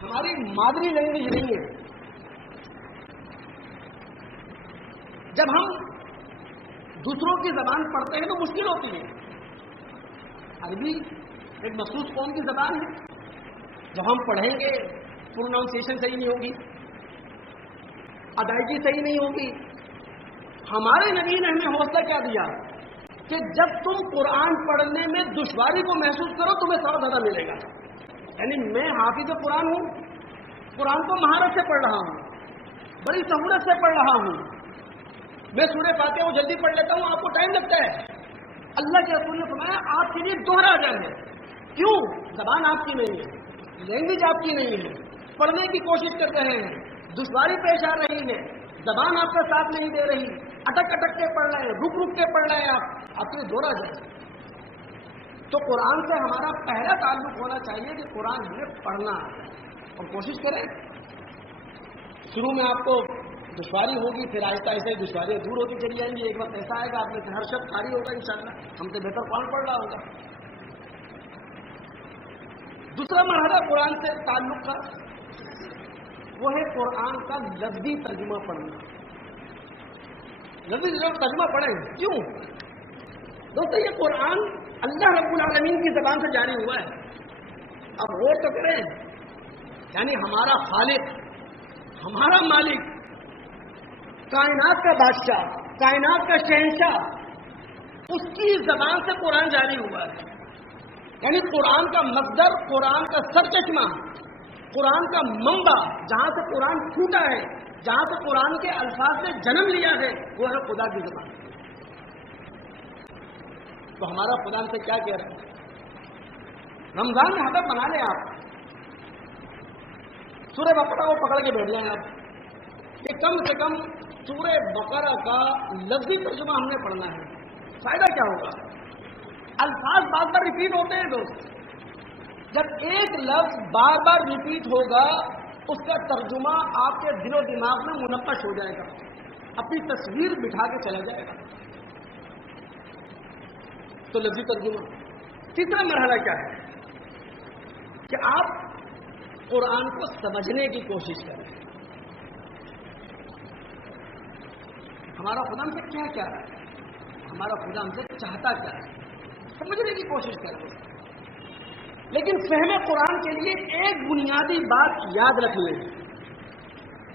ہماری مادری لینگویج نہیں ہے. جب ہم دوسروں کی زبان پڑھتے ہیں تو مشکل ہوتی ہے. عربی ایک مخصوص قوم کی زبان ہے. جب ہم پڑھیں گے پروناؤنسیشن صحیح نہیں ہوگی, ادائیگی صحیح نہیں ہوگی. ہمارے نبی نے ہمیں حوصلہ کیا دیا کہ جب تم قرآن پڑھنے میں دشواری کو محسوس کرو تمہیں ثواب زیادہ ملے گا. یعنی میں حافظ قرآن ہوں, قرآن کو مہارت سے پڑھ رہا ہوں, بڑی سہولت سے پڑھ رہا ہوں. میں سورہ فاتحہ وہ جلدی پڑھ لیتا ہوں, آپ کو ٹائم لگتا ہے. اللہ کے رسول نے فرمایا آپ کے لیے دوہرا اجر ہے. کیوں؟ زبان آپ کی نہیں ہے, لینگویج آپ کی نہیں ہے, پڑھنے کی کوشش کر رہے ہیں, دشواری پیش آ رہی ہے, زبان آپ کا ساتھ نہیں دے رہی, اٹک اٹک کے پڑھ رہے ہیں, رک رک کے پڑھ رہے ہیں, آپ کے لیے دوہرا اجر ہے. تو قرآن سے ہمارا پہلا تعلق ہونا چاہیے کہ قرآن ہمیں پڑھنا ہے, اور کوشش کریں. شروع میں آپ کو دشواری ہوگی, پھر آہستہ آہستہ دشواریاں دور ہوتی چلی جائیں گی. ایک وقت ایسا آئے گا آپ میں سے ہر شخص قاری ہوگا انشاءاللہ, ہم سے بہتر قرآن پڑھ رہا ہوگا. دوسرا مرحلہ قرآن سے تعلق کا وہ ہے قرآن کا لفظی ترجمہ پڑھنا. لفظی ترجمہ پڑھیں. کیوں دوستو؟ یہ قرآن اللہ رب العالمین کی زبان سے جاری ہوا ہے. اب غور تو کریں, یعنی ہمارا خالق, ہمارا مالک, کائنات کا بادشاہ, کائنات کا شہنشاہ, اس کی زبان سے قرآن جاری ہوا ہے. یعنی قرآن کا مصدر, قرآن کا سرچشمہ, قرآن کا منبع, جہاں سے قرآن پھوٹا ہے, جہاں سے قرآن کے الفاظ نے جنم لیا ہے, وہ ہے خدا کی زبان. تو ہمارا خدا ہم سے کیا کہہ رہا ہے؟ رمضان میں ہدف بنا لیں آپ, سورہ بقرہ کو پکڑ کے بیٹھ جائیں آپ کہ کم سے کم سورہ بقرہ کا لفظی ترجمہ ہم نے پڑھنا ہے. فائدہ کیا ہوگا؟ الفاظ بار بار ریپیٹ ہوتے ہیں دوست. جب ایک لفظ بار بار ریپیٹ ہوگا اس کا ترجمہ آپ کے دل و دماغ میں منقش ہو جائے گا, اپنی تصویر بٹھا کے چلا جائے گا. تو لفظی ترجمہ. تیسرا مرحلہ کیا ہے کہ آپ قرآن کو سمجھنے کی کوشش کریں. ہمارا خدا ہم سے کیا کیا ہے, ہمارا خدا ہم سے چاہتا کیا ہے, سمجھنے کی کوشش کریں. لیکن فہم قرآن کے لیے ایک بنیادی بات یاد رکھ لیں,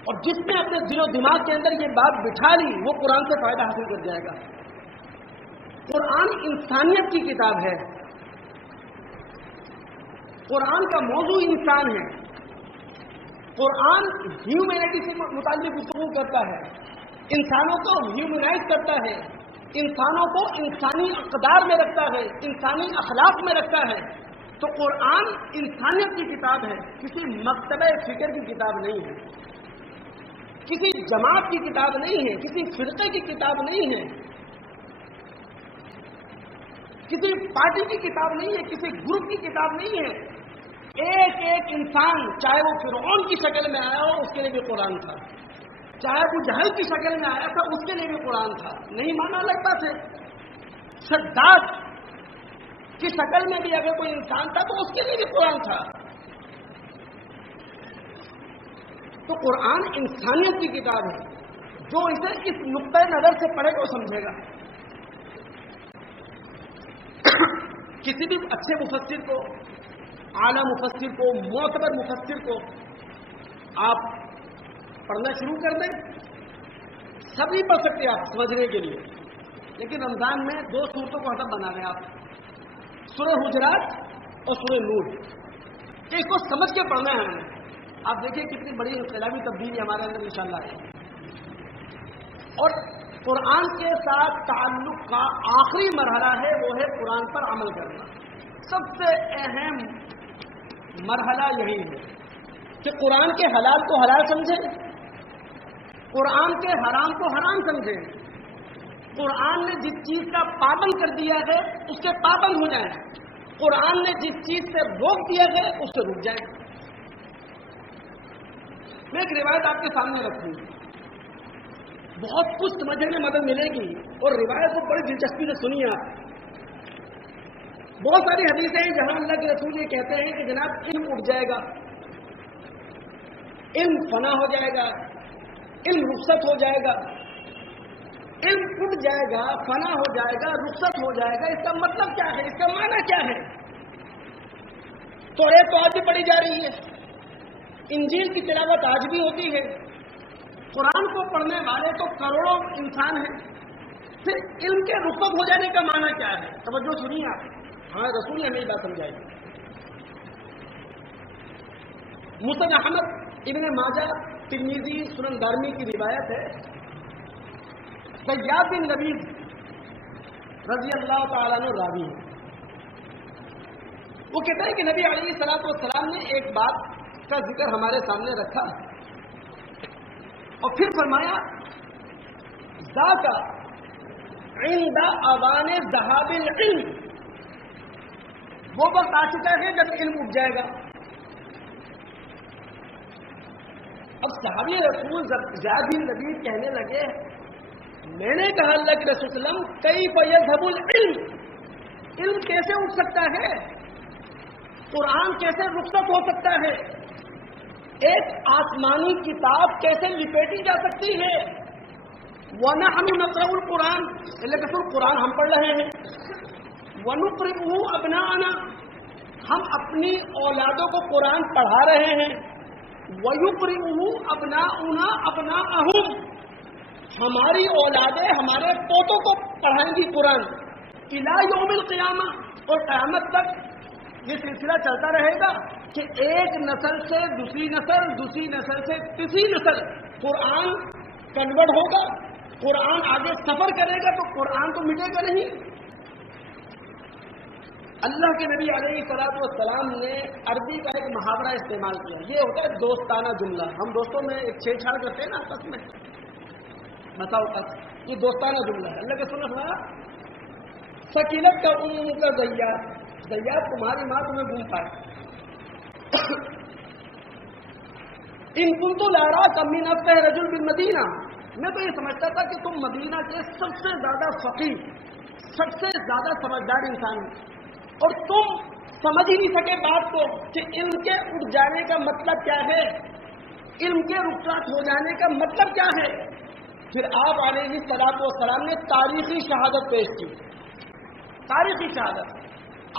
اور جس نے اپنے دل و دماغ کے اندر یہ بات بٹھا لی وہ قرآن سے فائدہ حاصل کر جائے گا. قرآن انسانیت کی کتاب ہے. قرآن کا موضوع انسان ہے. قرآن ہیومینٹی سے متعلق گفتگو کرتا ہے, انسانوں کو ہیومنائز کرتا ہے, انسانوں کو انسانی اقدار میں رکھتا ہے, انسانی اخلاق میں رکھتا ہے. تو قرآن انسانیت کی کتاب ہے, کسی مکتبہ فکر کی کتاب نہیں ہے, کسی جماعت کی کتاب نہیں ہے, کسی فرقے کی کتاب نہیں ہے, کسی پارٹی کی کتاب نہیں ہے, کسی گروپ کی کتاب نہیں ہے. ایک ایک انسان, چاہے وہ فرعون کی شکل میں آیا ہو اس کے لیے بھی قرآن تھا, چاہے وہ جہل کی شکل میں آیا تھا اس کے لیے بھی قرآن تھا. نہیں مانا لگتا تھے. شداد کی شکل میں بھی اگر کوئی انسان تھا تو اس کے لیے بھی قرآن تھا. تو قرآن انسانیت کی کتاب ہے. جو اسے اس نقطۂ نظر سے پڑھے گا وہ سمجھے گا. کسی بھی اچھے مفسر کو, اعلیٰ مفسر کو, معتبر مفسر کو آپ پڑھنا شروع کر دیں, سبھی پڑھ سکتے ہیں آپ سمجھنے کے لیے. لیکن رمضان میں 2 صورتوں کو ہدف بنا رہے ہیں آپ, سورہ حجرات اور سورہ نور, کہ اس کو سمجھ کے پڑھنا ہے ہمیں. آپ دیکھیں کتنی بڑی انقلابی تبدیلی ہمارے اندر انشاءاللہ ہے. اور قرآن کے ساتھ تعلق کا آخری مرحلہ ہے وہ ہے قرآن پر عمل کرنا. سب سے اہم مرحلہ یہی ہے کہ قرآن کے حلال کو حلال سمجھیں, قرآن کے حرام کو حرام سمجھیں. قرآن نے جس چیز کا پابند کر دیا ہے اس کے پابند ہو جائیں, قرآن نے جس چیز سے روک دیا ہے اس سے رک جائیں. میں ایک روایت آپ کے سامنے رکھوں, بہت کچھ سمجھنے میں مدد ملے گی, اور روایت کو بڑی دلچسپی سے سنیے آپ. بہت ساری حدیثیں ہیں جہاں اللہ کے رسول یہ کہتے ہیں کہ جناب علم اٹھ جائے گا, علم فنا ہو جائے گا، علم رخصت ہو جائے گا، علم ٹوٹ جائے گا، فنا ہو جائے گا، رخصت ہو جائے گا، اس کا مطلب کیا ہے؟ اس کا معنی کیا ہے؟ توریت تو آج بھی پڑھی جا رہی ہے، انجیل کی تلاوت آج بھی ہوتی ہے، قرآن کو پڑھنے والے تو کروڑوں انسان ہیں، پھر علم کے رخصت ہو جانے کا معنی کیا ہے؟ توجہ سنیے آپ، ہمارے رسول نے ہمیں یہ بات سمجھائی۔ مسند احمد، ابن ماجہ، ترمذی، سنن دارمی کی روایت ہے، زیاد بن لبید رضی اللہ تعالیٰ عنہ راوی ہے، وہ کہتا ہے کہ نبی علیہ الصلوۃ والسلام نے ایک بات کا ذکر ہمارے سامنے رکھا اور پھر فرمایا ذاک عند اوان ذهاب العلم، وہ وقت آ چکا ہے جب علم اٹھ جائے گا۔ اب صحابی رسول زیاد بن لبید کہنے لگے، میں نے کہا اللہ کے رسول صلی اللہ علیہ وسلم کیف یذهب العلم، علم کیسے اٹھ سکتا ہے، قرآن کیسے رخصت ہو سکتا ہے، ایک آسمانی کتاب کیسے لپیٹی جا سکتی ہے؟ وَنَحْنُ نَقْرَأُ الْقُرْآنَ، اللہ کے رسول قرآن ہم پڑھ رہے ہیں، وَنُقْرِئُهُ أَبْنَاءَنَا، ہم اپنی اولادوں کو قرآن پڑھا رہے ہیں، وَيُقْرِئُهُ أَبْنَاؤُنَا أَبْنَاءَهُمْ، ہماری اولادیں ہمارے پوتوں کو پڑھائیں گی قرآن، إِلَى يَوْمِ الْقِيَامَةِ، اور قیامت تک یہ سلسلہ چلتا رہے گا کہ ایک نسل سے دوسری نسل، دوسری نسل سے تیسری نسل قرآن کنورٹ ہوگا، قرآن آگے سفر کرے گا، تو قرآن تو مٹے گا نہیں۔ اللہ کے نبی علیہ الصلوۃ والسلام نے عربی کا ایک محاورہ استعمال کیا، یہ ہوتا ہے دوستانہ جملہ، ہم دوستوں میں ایک چھیڑ چھاڑ کرتے ہیں نا آپس میں، بتاؤ یہ دوستانہ جملہ ہے۔ اللہ کے سنت ہوا سکینت کا کا زیاد تمہاری ماں تمہیں گھوم پائے، ان کنت لاراک من افقہ رجل بالمدینہ، میں تو یہ سمجھتا تھا کہ تم مدینہ کے سب سے زیادہ فقیہ، سب سے زیادہ سمجھدار انسان ہو، اور تم سمجھ ہی نہیں سکے بات کو کہ علم کے اٹھ جانے کا مطلب کیا ہے، علم کے رخصت ہو جانے کا مطلب کیا ہے۔ پھر آپ علیہ الصلوۃ والسلام نے تاریخی شہادت پیش کی، تاریخی شہادت،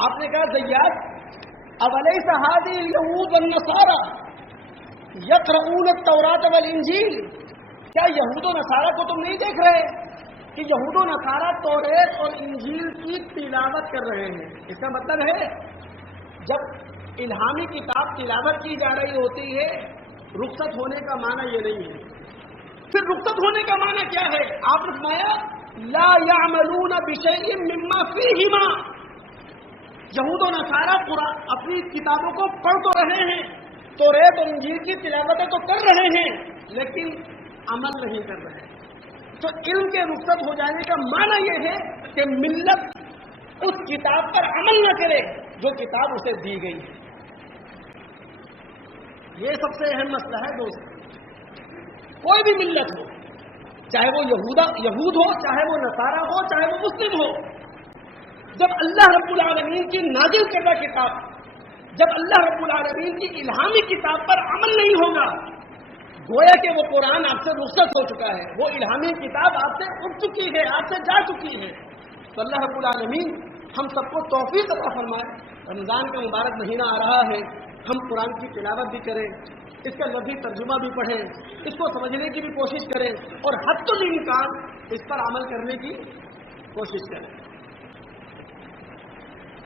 آپ نے کہا زیاد اولیس هذه اليهود والنصارى يقرؤون التوراة والانجیل، کیا یہود و نصارہ کو تم نہیں دیکھ رہے کہ یہود و نصارہ توریت اور انجیل کی تلاوت کر رہے ہیں؟ اس کا مطلب ہے جب الہامی کتاب تلاوت کی جا رہی ہوتی ہے، رخصت ہونے کا معنی یہ نہیں ہے۔ پھر رخصت ہونے کا معنی کیا ہے؟ آپ نے فرمایا لا يعملون بشيء مما فيهما، یہود و نصارہ قرآن اپنی کتابوں کو پڑھ تو رہے ہیں، توریت اور انجیل کی تلاوتیں تو کر رہے ہیں، لیکن عمل نہیں کر رہے ہیں۔ تو علم کے رخصت ہو جانے کا معنی یہ ہے کہ ملت اس کتاب پر عمل نہ کرے جو کتاب اسے دی گئی ہے۔ یہ سب سے اہم مسئلہ ہے دوست، کوئی بھی ملت ہو، چاہے وہ یہود ہو، چاہے وہ نصارہ ہو، چاہے وہ مسلم ہو، جب اللہ رب العالمین کی نازل کردہ کتاب، جب اللہ رب العالمین کی الہامی کتاب پر عمل نہیں ہوگا، گویا کہ وہ قرآن آپ سے رخصت ہو چکا ہے، وہ الہامی کتاب آپ سے اٹھ چکی ہے، آپ سے جا چکی ہے۔ تو اللہ رب العالمین ہم سب کو توفیق عطا فرمائے، رمضان کا مبارک مہینہ آ رہا ہے، ہم قرآن کی تلاوت بھی کریں، اس کا لفظی ترجمہ بھی پڑھیں، اس کو سمجھنے کی بھی کوشش کریں، اور حد الامکان اس پر عمل کرنے کی کوشش کریں۔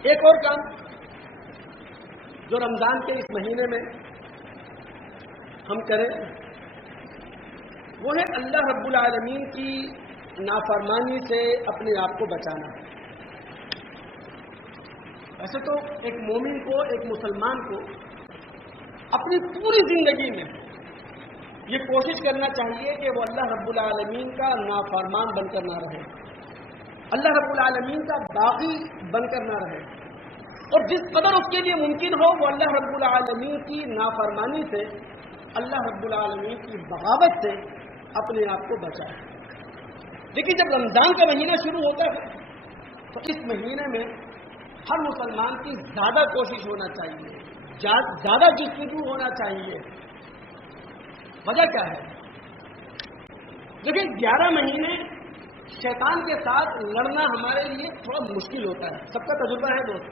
ایک اور کام جو رمضان کے اس مہینے میں ہم کریں وہ ہے اللہ رب العالمین کی نافرمانی سے اپنے آپ کو بچانا۔ ویسے تو ایک مومن کو، ایک مسلمان کو اپنی پوری زندگی میں یہ کوشش کرنا چاہیے کہ وہ اللہ رب العالمین کا نافرمان بن کر نہ رہے، اللہ رب العالمین کا باغی بن کر نہ رہے، اور جس قدر اس کے لیے ممکن ہو وہ اللہ رب العالمین کی نافرمانی سے، اللہ رب العالمین کی بغاوت سے اپنے آپ کو بچائے۔ لیکن جب رمضان کا مہینہ شروع ہوتا ہے تو اس مہینے میں ہر مسلمان کی زیادہ کوشش ہونا چاہیے، زیادہ جستجو ہونا چاہیے وجہ کیا ہے؟ دیکھیں 11 مہینے شیطان کے ساتھ لڑنا ہمارے لیے تھوڑا مشکل ہوتا ہے، سب کا تجربہ ہے دوست۔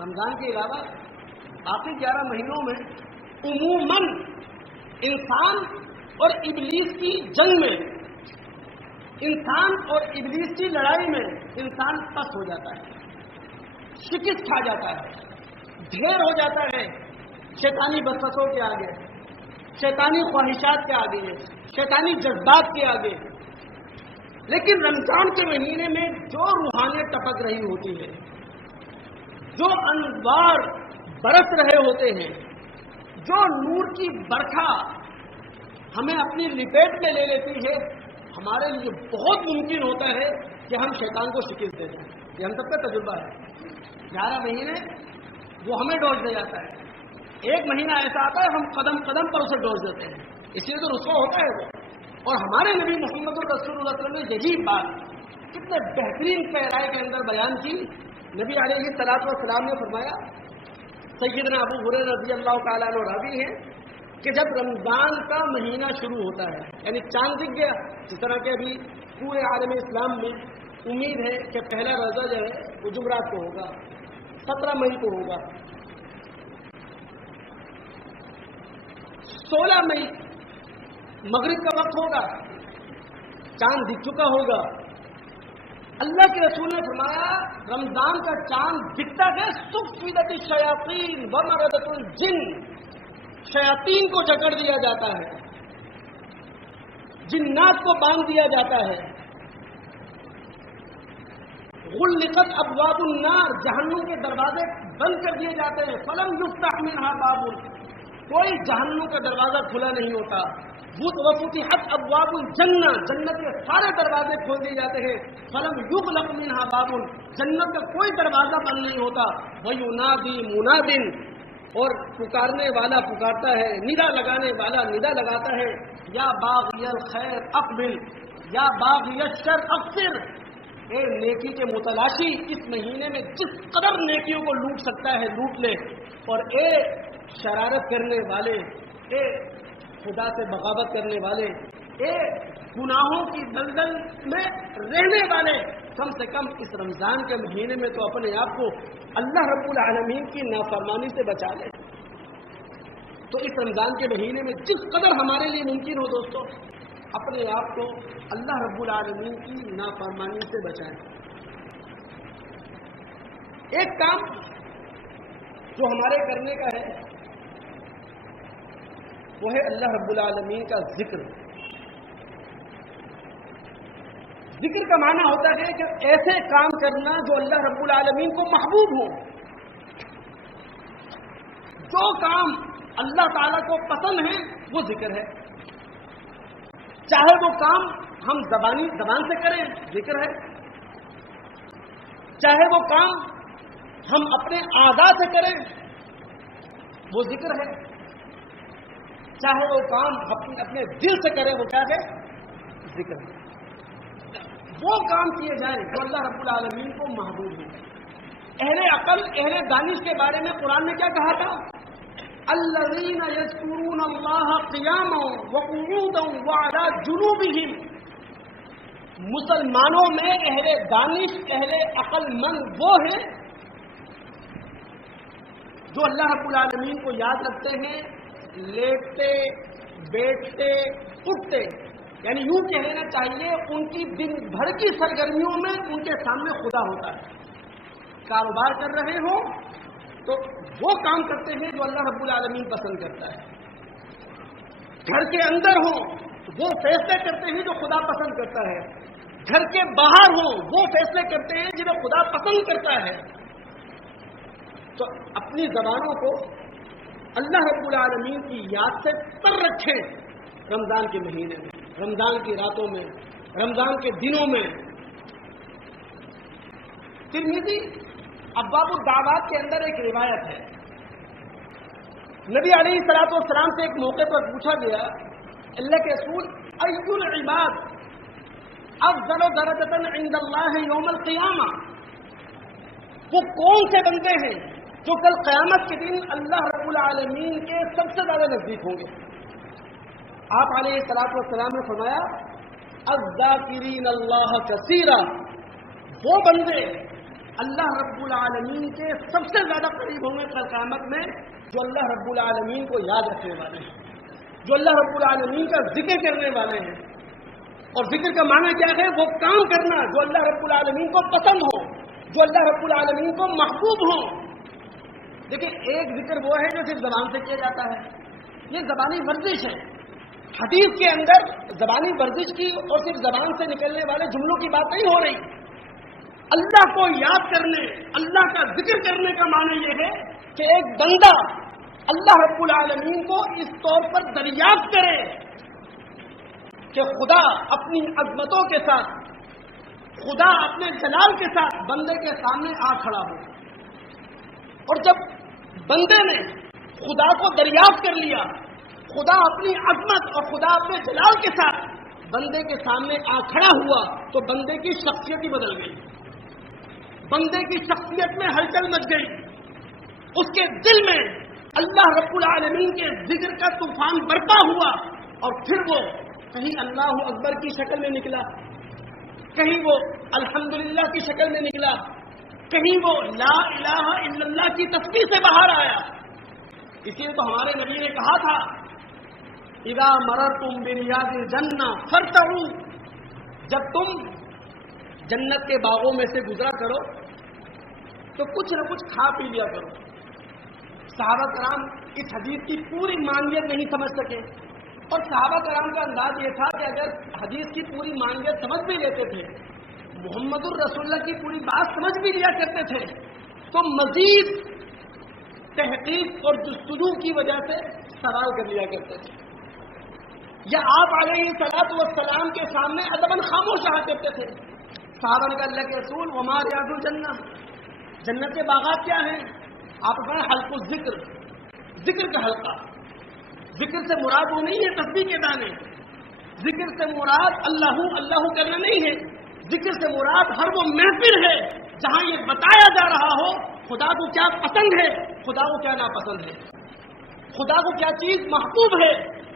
رمضان کے علاوہ باقی 11 مہینوں میں عموماً انسان اور ابلیس کی جنگ میں، انسان اور ابلیس کی لڑائی میں انسان پس ہو جاتا ہے، شکست کھا جاتا ہے، ڈھیر ہو جاتا ہے شیطانی وسوسوں کے آگے، شیطانی خواہشات کے آگے، شیطانی جذبات کے آگے۔ لیکن رمضان کے مہینے میں جو روحانیت ٹپک رہی ہوتی ہے، جو انوار برس رہے ہوتے ہیں، جو نور کی برکھا ہمیں اپنی لپیٹ میں لے لیتی ہے، ہمارے لیے بہت ممکن ہوتا ہے کہ ہم شیطان کو شکست دے دیں۔ یہ ہم سب کا تجربہ ہے۔ 11 مہینے وہ ہمیں ڈوز دے جاتا ہے، ایک مہینہ ایسا آتا ہے ہم قدم قدم پر اسے ڈوز دیتے ہیں، اس لیے تو رسوا ہوتا ہے وہ۔ اور ہمارے نبی محمد رسول اللہ صلی اللہ علیہ وسلم نے یہی بات کتنے بہترین پیرائے کے اندر بیان کی۔ نبی علیہ الصلوۃ والسلام نے فرمایا، سیدنا ابو ہریرہ رضی اللہ تعالیٰ عنہ راوی ہیں کہ جب رمضان کا مہینہ شروع ہوتا ہے، یعنی چاند دکھ گیا، جس طرح کہ ابھی پورے عالم اسلام میں امید ہے کہ پہلا روزہ جو ہے وہ جمعرات کو ہوگا، 17 مئی کو ہوگا، 16 مئی مغرب کا وقت ہوگا، چاند دکھ چکا ہوگا۔ اللہ کے رسول نے فرمایا رمضان کا چاند دکھتا ہے، سفیدت الشیاطین ومردت الجن، شیاطین کو جکڑ دیا جاتا ہے، جنات کو باندھ دیا جاتا ہے، غلقت ابواب النار، جہنم کے دروازے بند کر دیے جاتے ہیں، فلم یفتح منہا باب، کوئی جہنم کا دروازہ کھلا نہیں ہوتا، وفتحت ابواب الجنہ، جنت کے سارے دروازے کھول دیے جاتے ہیں، فلم یغلق منہا باب، جنت کا کوئی دروازہ بند نہیں ہوتا، وینادی مناد، اور پکارنے والا پکارتا ہے، ندا لگانے والا ندا لگاتا ہے، یا باغی الخیر اقبل یا باغی الشر اقصر، اے نیکی کے متلاشی اس مہینے میں جس قدر نیکیوں کو لوٹ سکتا ہے لوٹ لے، اور اے شرارت کرنے والے، اے خدا سے بغاوت کرنے والے، اے گناہوں کی دلدل میں رہنے والے، کم سے کم اس رمضان کے مہینے میں تو اپنے آپ کو اللہ رب العالمین کی نافرمانی سے بچا لے۔ تو اس رمضان کے مہینے میں جس قدر ہمارے لیے ممکن ہو دوستو، اپنے آپ کو اللہ رب العالمین کی نافرمانی سے بچائیں۔ ایک کام جو ہمارے کرنے کا ہے وہ ہے اللہ رب العالمین کا ذکر۔ ذکر کا معنی ہوتا ہے کہ ایسے کام کرنا جو اللہ رب العالمین کو محبوب ہو، جو کام اللہ تعالیٰ کو پسند ہے وہ ذکر ہے، چاہے وہ کام ہم زبان سے کریں ذکر ہے، چاہے وہ کام ہم اپنے اعضاء سے کریں وہ ذکر ہے، چاہے وہ کام اپنے دل سے کریں وہ کیا ہے، ذکر ہے۔ وہ کام کیے جائیں جو اللہ رب العالمین کو محبوب ہے۔ اہل عقل اہل دانش کے بارے میں قرآن نے کیا کہا تھا؟ الذین یذکرون اللہ قیاما وقعودا وعلی جنوبہم، مسلمانوں میں اہل دانش اہل عقل مند وہ ہیں جو اللہ رب العالمین کو یاد رکھتے ہیں لیٹتے بیٹھتے اٹھتے، یعنی یوں کہنا چاہیے ان کی دن بھر کی سرگرمیوں میں ان کے سامنے خدا ہوتا ہے۔ کاروبار کر رہے ہوں تو وہ کام کرتے ہیں جو اللہ رب العالمین پسند کرتا ہے، گھر کے اندر ہوں تو وہ فیصلے کرتے ہیں جو خدا پسند کرتا ہے، گھر کے باہر ہوں وہ فیصلے کرتے ہیں جنہیں خدا پسند کرتا ہے۔ تو اپنی زبانوں کو اللہ رب العالمین کی یاد سے تر رکھیں رمضان کے مہینے میں، رمضان کی راتوں میں، رمضان کے دنوں میں۔ ترمذی ابواب الدعوات کے اندر ایک روایت ہے، نبی علیہ الصلوۃ والسلام سے ایک موقع پر پوچھا گیا، اللہ کے رسول ای العباد افضل درجۃ عند اللہ یوم القیامہ، وہ کون سے بندے ہیں جو کل قیامت کے دن اللہ رب العالمین کے سب سے زیادہ نزدیک ہوں گے؟ آپ علیہ الصلوۃ والسلام نے فرمایا الذاکرین اللہ کثیرا، وہ بندے اللہ رب العالمین کے سب سے زیادہ قریب ہوں گے کل قیامت میں جو اللہ رب العالمین کو یاد رکھنے والے ہیں، جو اللہ رب العالمین کا ذکر کرنے والے ہیں. اور ذکر کا معنی کیا ہے؟ وہ کام کرنا جو اللہ رب العالمین کو پسند ہو، جو اللہ رب العالمین کو محبوب ہو. دیکھیں ایک ذکر وہ ہے جو صرف زبان سے کیا جاتا ہے، یہ زبانی ورزش ہے. حدیث کے اندر زبانی ورزش کی اور صرف زبان سے نکلنے والے جملوں کی بات نہیں ہو رہی. اللہ کو یاد کرنے، اللہ کا ذکر کرنے کا معنی یہ ہے کہ ایک بندہ اللہ رب العالمین کو اس طور پر دریافت کرے کہ خدا اپنی عظمتوں کے ساتھ، خدا اپنے جلال کے ساتھ بندے کے سامنے آ کھڑا ہو. اور جب بندے نے خدا کو دریافت کر لیا، خدا اپنی عظمت اور خدا اپنے جلال کے ساتھ بندے کے سامنے آ کھڑا ہوا تو بندے کی شخصیت ہی بدل گئی، بندے کی شخصیت میں ہلچل مچ گئی. اس کے دل میں اللہ رب العالمین کے ذکر کا طوفان برپا ہوا. اور پھر وہ کہیں اللہ اکبر کی شکل میں نکلا، کہیں وہ الحمدللہ کی شکل میں نکلا، کہیں وہ لا الہ الا اللہ کی تسبیح سے باہر آیا. اسی لیے تو ہمارے نبی نے کہا تھا اذا مررتم بریاض الجنہ فارتعوا، جب تم جنت کے باغوں میں سے گزرا کرو تو کچھ نہ کچھ کھا پی لیا کرو. صحابہ کرام اس حدیث کی پوری معنیت نہیں سمجھ سکے، اور صحابہ کرام کا انداز یہ تھا کہ اگر حدیث کی پوری معنیت سمجھ بھی لیتے تھے، محمد الرسول اللہ کی پوری بات سمجھ بھی لیا کرتے تھے، تو مزید تحقیق اور جستجو کی وجہ سے سوال کر لیا کرتے تھے، یا آپ علیہ الصلوۃ والسلام کے سامنے ادباً خاموش رہا کرتے تھے. صحابہ نے کہا اللہ کے رسول وما ریاض الجنہ، جنت کے باغات کیا ہیں؟ آپ فرمائیں حلق الذکر، ذکر کا حلقہ. ذکر سے مراد وہ نہیں ہے تسبیح کے دانے، ذکر سے مراد اللہ اللہ کرنا نہیں ہے، ذکر سے مراد ہر وہ محفل ہے جہاں یہ بتایا جا رہا ہو خدا کو کیا پسند ہے، خدا کو کیا ناپسند ہے، خدا کو کیا چیز محبوب ہے،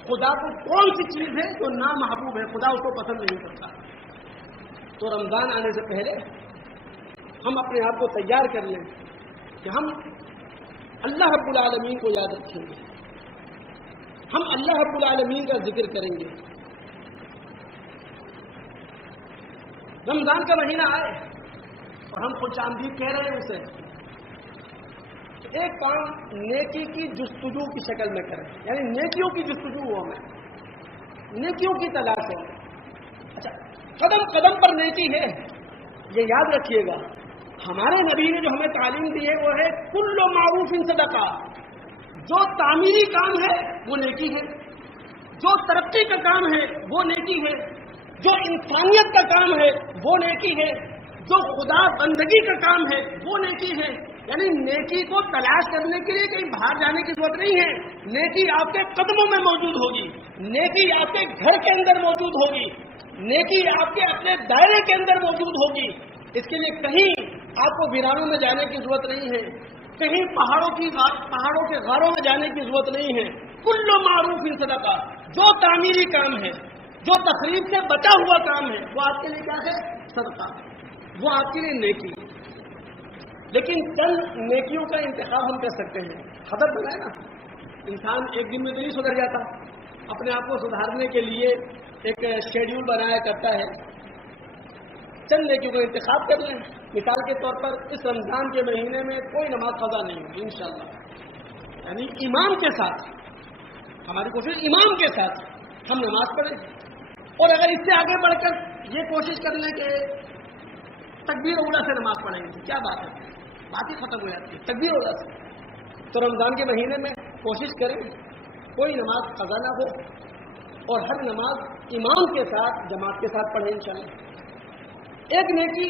خدا کو کون سی چیز ہے جو نامحبوب ہے، خدا اس کو پسند نہیں کرتا. تو رمضان آنے سے پہلے ہم اپنے آپ کو تیار کر لیں کہ ہم اللہ رب العالمین کو یاد رکھیں گے، ہم اللہ رب العالمین کا ذکر کریں گے. رمضان کا مہینہ آئے اور ہم خوش آمدید کہہ رہے ہیں اسے، ایک کام نیکی کی جستجو کی شکل میں کریں، یعنی نیکیوں کی جستجو ہو، ہمیں نیکیوں کی تلاش ہو. اچھا، قدم قدم پر نیکی ہے، یہ یاد رکھیے گا. ہمارے نبی نے جو ہمیں تعلیم دی ہے وہ ہے کل معروف صدقہ. جو تعمیری کام ہے وہ نیکی ہے، جو ترقی کا کام ہے وہ نیکی ہے، جو انسانیت کا کام ہے وہ نیکی ہے، جو خدا بندگی کا کام ہے وہ نیکی ہے. یعنی نیکی کو تلاش کرنے کے لیے کہیں باہر جانے کی ضرورت نہیں ہے. نیکی آپ کے قدموں میں موجود ہوگی، نیکی آپ کے گھر کے اندر موجود ہوگی، نیکی آپ کے اپنے دائرے کے اندر موجود ہوگی. اس کے لیے کہیں آپ کو ویرانوں میں جانے کی ضرورت نہیں ہے، کہیں پہاڑوں کے غاروں میں جانے کی ضرورت نہیں ہے. کل معروف صدقہ، جو تعمیری کام ہے، جو تقریب سے بچا ہوا کام ہے وہ آپ کے لیے کیا ہے؟ صدقہ، وہ آپ کے لیے نیکی. لیکن چند نیکیوں کا انتخاب ہم کر سکتے ہیں. حضرت بنائے نا، انسان ایک دن میں تو نہیں سدھر جاتا، اپنے آپ کو سدھارنے کے لیے ایک شیڈیول بنایا کرتا ہے. چند نیکیوں کا انتخاب کر لیں. مثال کے طور پر اس رمضان کے مہینے میں کوئی نماز قضا نہیں ہوگی انشاءاللہ، یعنی امام کے ساتھ، ہماری کوشش امام کے ساتھ ہم نماز پڑھیں. اور اگر اس سے آگے بڑھ کر یہ کوشش کر لیں کہ تکبیر اولا سے نماز پڑھیں گے، کیا بات ہے، بات ہی ختم ہو جاتی ہے تکبیر اولا سے. تو رمضان کے مہینے میں کوشش کریں کوئی نماز قضا نہ ہو اور ہر نماز امام کے ساتھ جماعت کے ساتھ پڑھیں انشاءاللہ. ایک نیکی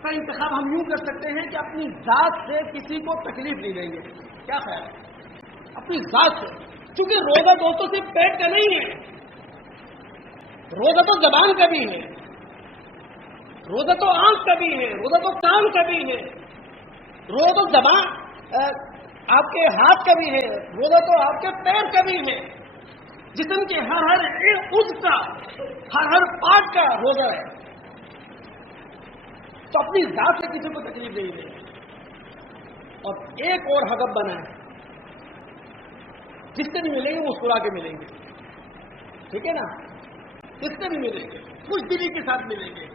کا انتخاب ہم یوں کر سکتے ہیں کہ اپنی ذات سے کسی کو تکلیف نہیں دیں گے. کیا خیال ہے؟ اپنی ذات سے، چونکہ روزہ دوستوں صرف پیٹ کا نہیں ہے، روزہ تو زبان کا بھی ہے، روزہ تو آنکھ کا بھی ہے، روزہ تو کان کا بھی ہے، روزہ تو زبان آپ کے ہاتھ کا بھی ہے، روزہ تو آپ کے پیر کا بھی ہے. جسم کے ہر عضو کا ہر پارٹ کا روزہ ہے، تو اپنی ذات سے کسی کو تکلیف نہیں دے. اور ایک اور ہدف بنا ہے، جس سے بھی ملیں گے مسکرا کے ملیں گے، ٹھیک ہے نا؟ جس سے بھی ملیں گے خوش دلی کے ساتھ ملیں گے،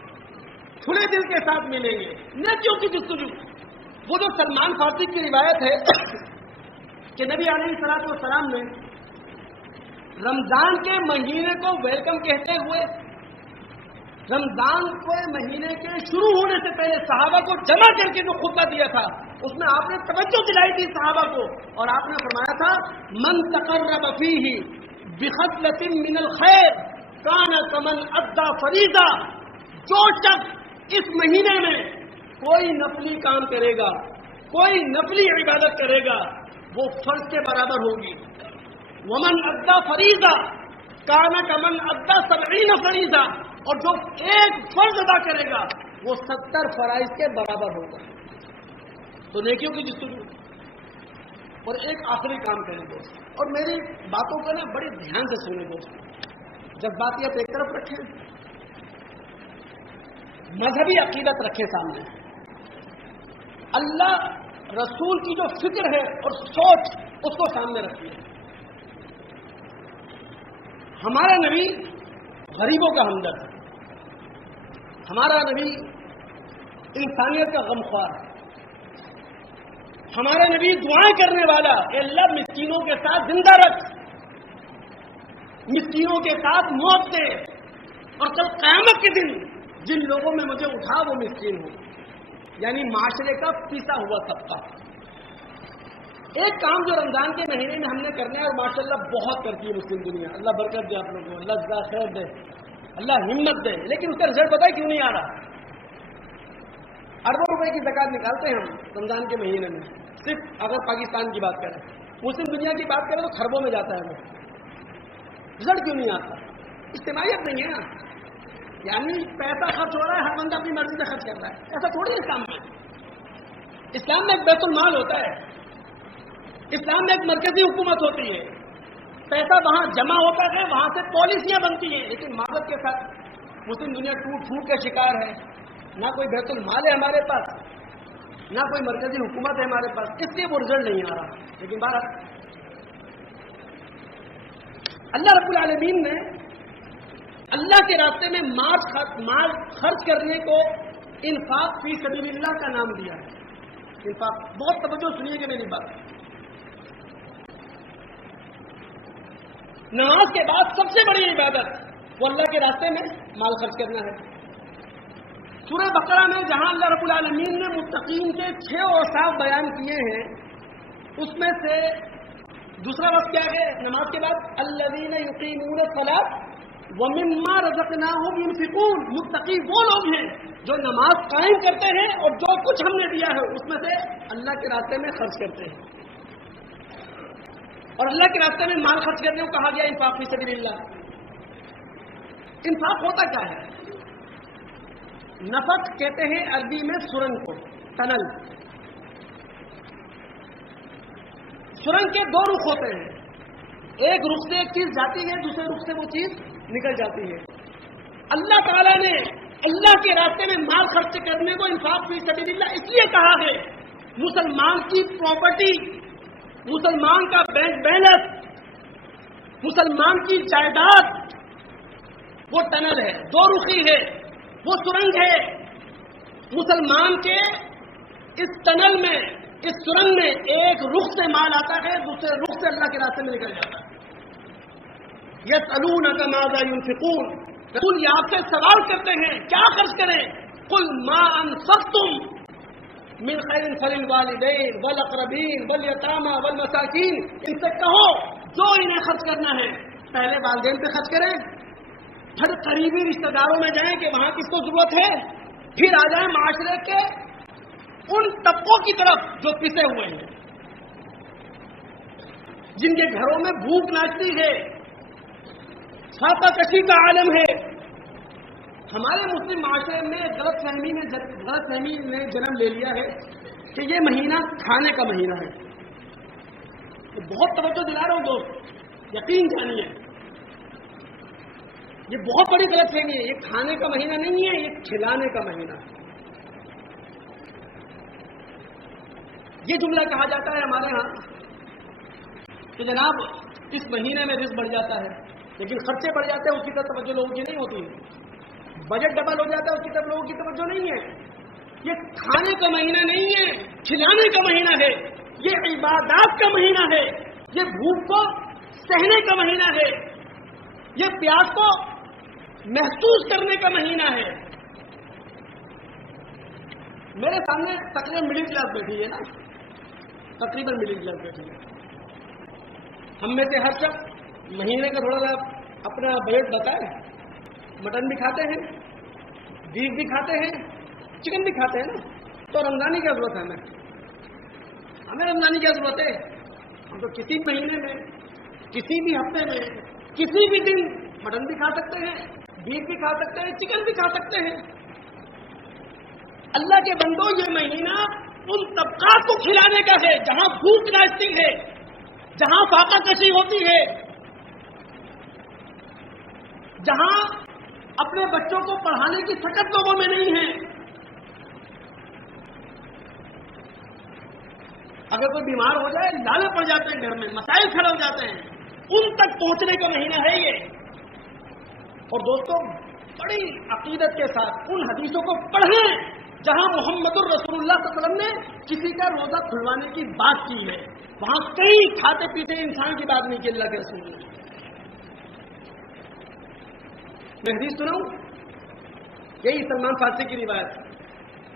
کھلے دل کے ساتھ ملیں گے، نیکیوں کی جستجو. وہ جو سلمان فارسی کی روایت ہے کہ نبی علیہ الصلوۃ والسلام نے رمضان کے مہینے کو ویلکم کہتے ہوئے رمضان کے مہینے کے شروع ہونے سے پہلے صحابہ کو جمع کر کے جو خطبہ دیا تھا، اس میں آپ نے توجہ دلائی تھی صحابہ کو، اور آپ نے فرمایا تھا من تقرب فیہ بخصلۃ من الخیر کان کمن ادى فریضہ. جو شخص اس مہینے میں کوئی نفلی کام کرے گا، کوئی نفلی عبادت کرے گا، وہ فرض کے برابر ہوگی. ومن ادى فریضہ کان کمن ادى 70 فریضہ، اور جو ایک فرض ادا کرے گا وہ 70 فرائض کے برابر ہوگا. تو نیکیوں کی جستجو. اور ایک آخری کام کریں دوست، اور میری باتوں کو نا بڑی دھیان سے سنیں دوست. جذباتیت ایک طرف رکھیں، مذہبی عقیدت رکھیں سامنے، اللہ رسول کی جو فکر ہے اور سوچ اس کو سامنے رکھیے. ہمارا نبی غریبوں کا ہمدرد ہے، ہمارا نبی انسانیت کا غمخوار ہے، ہمارا نبی دعائیں کرنے والا، اے اللہ مسکینوں کے ساتھ زندہ رکھ، مسکینوں کے ساتھ موت دے، اور کل قیامت کے دن جن لوگوں میں مجھے اٹھا وہ مسکین ہو. یعنی معاشرے کا پیسا ہوا طبقہ. ایک کام جو رمضان کے مہینے میں ہم نے کرنا ہے، اور ماشاءاللہ بہت کرتی ہے مسلم دنیا، اللہ برکت دے آپ لوگوں کو، اللہ جزا خیر دے، اللہ ہمت دے، لیکن اس کا رزلٹ پتہ ہے کیوں نہیں آ رہا؟ اربوں روپے کی زکات نکالتے ہیں ہم رمضان کے مہینے میں، صرف اگر پاکستان کی بات کریں، مسلم دنیا کی بات کریں تو خربوں میں جاتا ہے وہ. رزلٹ کیوں نہیں آتا؟ اجتماعیت نہیں ہے نا. یعنی پیسہ خرچ ہو رہا ہے، ہر بندہ اپنی مرضی سے خرچ کر رہا ہے، ایسا تھوڑی اسلام میں. اسلام میں ایک بیت المال ہوتا ہے، اسلام میں ایک مرکزی حکومت ہوتی ہے، پیسہ وہاں جمع ہوتا ہے، وہاں سے پالیسیاں بنتی ہیں. لیکن معذرت کے ساتھ مسلم دنیا ٹوٹ پھوٹ کا شکار ہے، نہ کوئی بیت المال ہے ہمارے پاس، نہ کوئی مرکزی حکومت ہے ہمارے پاس، اس لیے وہ رزلٹ نہیں آ رہا. لیکن بہرحال اللہ رب العالمین نے اللہ کے راستے میں مال خرچ کرنے کو انفاق فی سبیل اللہ کا نام دیا ہے. انفاق، بہت توجہ سنیے کہ میری بات. نماز کے بعد سب سے بڑی عبادت وہ اللہ کے راستے میں مال خرچ کرنا ہے. سورہ بقرہ میں جہاں اللہ رب العالمین نے متقین کے 6 اوصاف بیان کیے ہیں، اس میں سے دوسرا وقت کیا ہے نماز کے بعد؟ الذین یقیمون الصلاۃ ومما رزقناہم ينفقون. متقی وہ لوگ ہیں جو نماز قائم کرتے ہیں اور جو کچھ ہم نے دیا ہے اس میں سے اللہ کے راستے میں خرچ کرتے ہیں. اور اللہ کے راستے میں مال خرچ کرنے کو کہا گیا انفاق فی سبیل اللہ. انفاق ہوتا کیا ہے؟ نفق کہتے ہیں عربی میں سرنگ کو، ٹنل. سرنگ کے 2 رخ ہوتے ہیں، ایک رخ سے ایک چیز جاتی ہے، دوسرے رخ سے وہ چیز نکل جاتی ہے. اللہ تعالیٰ نے اللہ کے راستے میں مال خرچ کرنے کو انفاق فی سبیل اللہ اس لیے کہا ہے. مسلمان کی پراپرٹی، مسلمان کا بینک بیلنس، مسلمان کی جائیداد وہ ٹنل ہے، 2 رخی ہے، وہ سرنگ ہے. مسلمان کے اس ٹنل میں، اس سرنگ میں ایک رخ سے مال آتا ہے، دوسرے رخ سے اللہ کے راستے میں نکل جاتا ہے. یسألونک ماذا ينفقون. رسول یہ آپ سے سوال کرتے ہیں کیا خرچ کریں؟ قل ما انفقتم من خیر فللوالدین والاقربین والیتامی والمساکین. ان سے کہو جو انہیں خرچ کرنا ہے پہلے والدین پہ خرچ کریں، پھر قریبی رشتہ داروں میں جائیں کہ وہاں کس کو ضرورت ہے، پھر آ جائیں معاشرے کے ان طبقوں کی طرف جو پسے ہوئے ہیں، جن کے گھروں میں بھوک ناچتی ہے، فاقہ کشی کا عالم ہے. ہمارے مسلم معاشرے میں غلط فہمی نے جنم لے لیا ہے کہ یہ مہینہ کھانے کا مہینہ ہے. بہت توجہ دلا رہا ہوں دوست، یقین جانیے یہ بہت بڑی غلط فہمی ہے. یہ کھانے کا مہینہ نہیں ہے، یہ کھلانے کا مہینہ ہے. یہ جملہ کہا جاتا ہے ہمارے ہاں کہ جناب اس مہینے میں رزق بڑھ جاتا ہے لیکن خرچے بڑھ جاتے ہیں، اس کی طرف توجہ لوگوں کی نہیں ہوتی ہے. بجٹ ڈبل ہو جاتا ہے، اس کی طرف لوگوں کی توجہ نہیں ہے. یہ کھانے کا مہینہ نہیں ہے، کھلانے کا مہینہ ہے. یہ عبادات کا مہینہ ہے. یہ بھوک کو سہنے کا مہینہ ہے. یہ پیاس کو محسوس کرنے کا مہینہ ہے. میرے سامنے تقریباً مڈل کلاس بیٹھی ہے نا، تقریباً مڈل کلاس بیٹھی ہے. ہم میں سے ہر شخص مہینے کا تھوڑا سا اپنا بجٹ بتائے. مٹن بھی کھاتے ہیں، بیف بھی کھاتے ہیں، چکن بھی کھاتے ہیں نا. تو رمضانی کیا ضرورت ہے ہمیں رمضانی کیا ضرورت ہے؟ ہم تو کسی مہینے میں، کسی بھی ہفتے میں، کسی بھی دن مٹن بھی کھا سکتے ہیں، بیف بھی کھا سکتے ہیں، چکن بھی کھا سکتے ہیں. اللہ کے بندو، یہ مہینہ ان طبقات کو کھلانے کا ہے جہاں بھوک ناچتی ہے، جہاں فاقہ کشی ہوتی ہے، جہاں اپنے بچوں کو پڑھانے کی سکت لوگوں میں نہیں ہے. اگر کوئی بیمار ہو جائے، لالے پڑ جاتے ہیں، گھر میں مسائل کھڑے ہو جاتے ہیں، ان تک پہنچنے کا مہینہ ہے یہ. اور دوستوں، بڑی عقیدت کے ساتھ ان حدیثوں کو پڑھیں جہاں محمد الرسول اللہ صلی اللہ علیہ وسلم نے کسی کا روزہ کھلوانے کی بات کی ہے. وہاں کئی کھاتے پیتے انسان کی بات نہیں کی اللہ کے رسول نے. میں حدیث سناؤں، یہی سلمان فارسی کی روایت.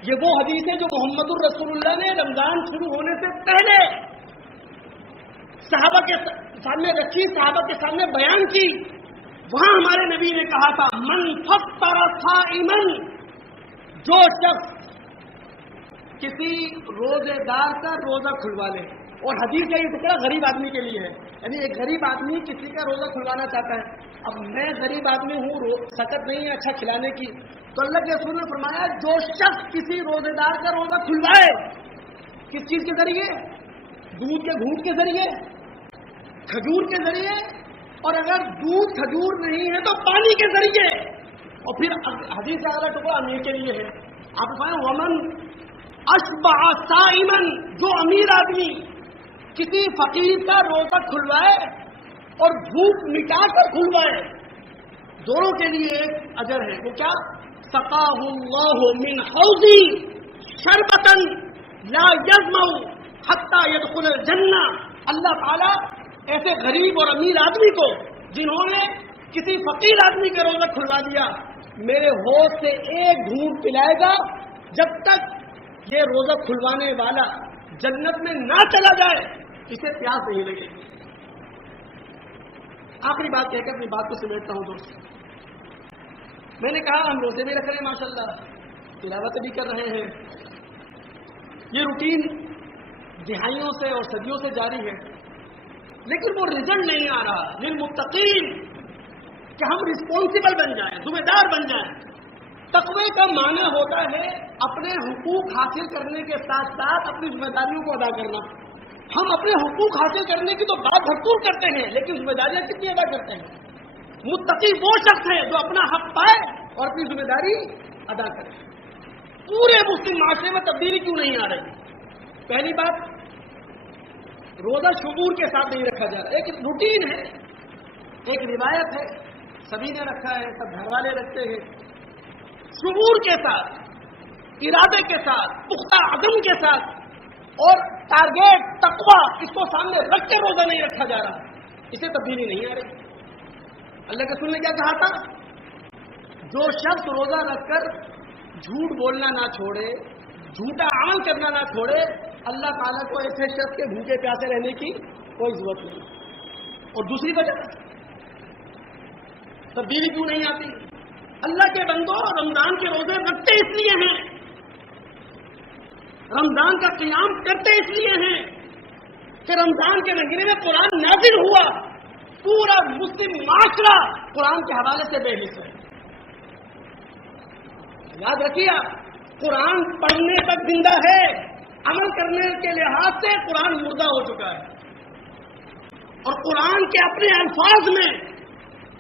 یہ وہ حدیث ہے جو محمد الرسول اللہ نے رمضان شروع ہونے سے پہلے صحابہ کے سامنے رکھی، صحابہ کے سامنے بیان کی. وہاں ہمارے نبی نے کہا تھا، من فطر صائما، جو شخص کسی روزے دار کا روزہ کھلوا لے. اور حدیث کا یہ ذکر غریب آدمی کے لیے ہے، یعنی ایک غریب آدمی کسی کا روزہ کھلوانا چاہتا ہے. اب میں غریب آدمی ہوں، سکت نہیں ہے اچھا کھلانے کی، تو اللہ کے رسول نے فرمایا جو شخص کسی روزے دار کا روزہ کھلوائے، کس چیز کے ذریعے؟ دودھ کے گھونٹ کے ذریعے، کھجور کے ذریعے، اور اگر دودھ کھجور نہیں ہے تو پانی کے ذریعے. اور پھر حدیث کا اگلا ٹکڑا امیر کے لیے ہے. آپ فرمائیں ومن اشبع صائما، جو امیر آدمی کسی فقیر کا روزہ کھلوائے اور بھوک مٹا کر کھلوائے، دونوں کے لیے ایک اجر ہے. وہ کیا؟ سقاہ اللہ من حوضی شربتا لا یظمأ حتی یدخل الجنہ. اللہ تعالیٰ ایسے غریب اور امیر آدمی کو جنہوں نے کسی فقیر آدمی کا روزہ کھلوا دیا، میرے ہوش سے ایک گھونٹ پلائے گا جب تک یہ روزہ کھلوانے والا جنت میں نہ چلا جائے، اسے پیاس نہیں لگے گی. آخری بات کہہ کر اپنی بات کو سمیٹتا ہوں دوست. میں نے کہا ہم روزے بھی رکھ رہے ہیں ماشاءاللہ، تلاوت بھی کر رہے ہیں. یہ روٹین دہائیوں سے اور صدیوں سے جاری ہے، لیکن وہ رزلٹ نہیں آ رہا. للمتقین، کہ ہم رسپانسبل بن جائیں، ذمہ دار بن جائیں. تقوی کا معنی ہوتا ہے اپنے حقوق حاصل کرنے کے ساتھ ساتھ اپنی ذمہ داریوں کو ادا کرنا. ہم اپنے حقوق حاصل کرنے کی تو بات بھرپور کرتے ہیں، لیکن ذمہ داریاں کتنی ادا کرتے ہیں؟ متقی وہ شخص ہے جو اپنا حق پائے اور اپنی ذمہ داری ادا کرے. پورے مسلم معاشرے میں تبدیلی کیوں نہیں آ رہی؟ پہلی بات، روزہ شعور کے ساتھ نہیں رکھا جا رہا. ایک روٹین ہے، ایک روایت ہے، سبھی نے رکھا ہے، سب گھر والے رکھتے ہیں. شعور کے ساتھ، ارادے کے ساتھ، پختہ عزم کے ساتھ، اور ٹارگیٹ تقوی اس کو سامنے رکھ کے روزہ نہیں رکھا جا رہا، اسے تبدیلی نہیں آ رہی. اللہ کے رسول نے کیا کہا تھا؟ جو شخص روزہ رکھ کر جھوٹ بولنا نہ چھوڑے، جھوٹا عمل کرنا نہ چھوڑے، اللہ تعالیٰ کو ایسے شخص کے بھوکے پیاسے رہنے کی کوئی ضرورت نہیں. اور دوسری وجہ تبدیلی کیوں نہیں آتی؟ اللہ کے بندوں، رمضان کے روزے رکھتے اس لیے ہیں، رمضان کا قیام کرتے اس لیے ہیں کہ رمضان کے مہینے میں قرآن نازل ہوا. پورا مسلم معاشرہ قرآن کے حوالے سے بے حص ہے. یاد رکھیے آپ، قرآن پڑھنے تک زندہ ہے، عمل کرنے کے لحاظ سے قرآن مردہ ہو چکا ہے. اور قرآن کے اپنے الفاظ میں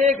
1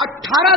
18